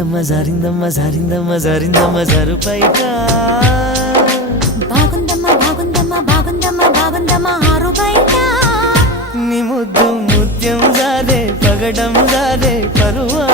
జారిందమ్మ జారిందమ్మ జారిందమ్మ జారు బయట బాగుందమ్మా బాగుందమ్మా బాగుందమ్మా బాగుందమ్మా ఆరు బయట నీ ముద్దు ముత్యం జారే పగడం జారే పరువా